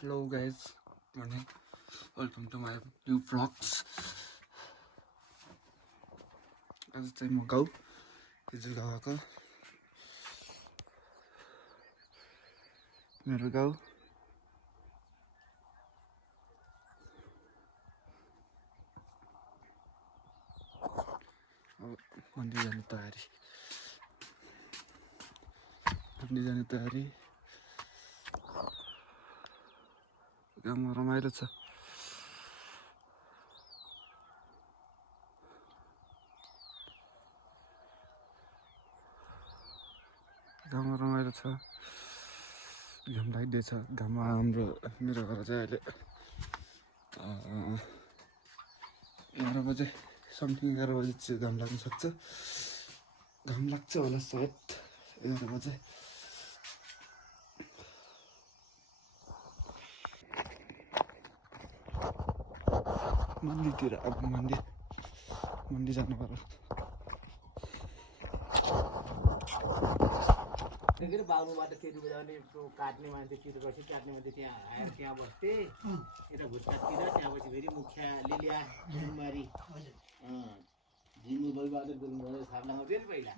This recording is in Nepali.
Hello guys, morning. Welcome to my new vlogs. आज चाहिँ म गाउँ हिजो गएको मेरो गाउँ अब मन्दिर जाने तयारी गाउँमा रमाइलो छ। घाम लाग्दैछ। घाममा मेरो घर चाहिँ अहिले 11 बजे समथिङ 11 बजे चाहिँ घाम लाग्न सक्छ। घाम लाग्छ होला सायद 11 बजे। मन्दिरतिर अब मन्दिर जानु पर्यो। बाबुबाट केटी बजाउने काट्ने मान्छे चितुपछि काट्ने मान्छे त्यहाँ आएर त्यहाँ बस्थे यता भुटकातिर त्यहाँपछि फेरि मुखिया लिलिया गुरुङबारी झिमु बलबहादुर गुरुङ थाप्ला आउँथ्यो नि पहिला।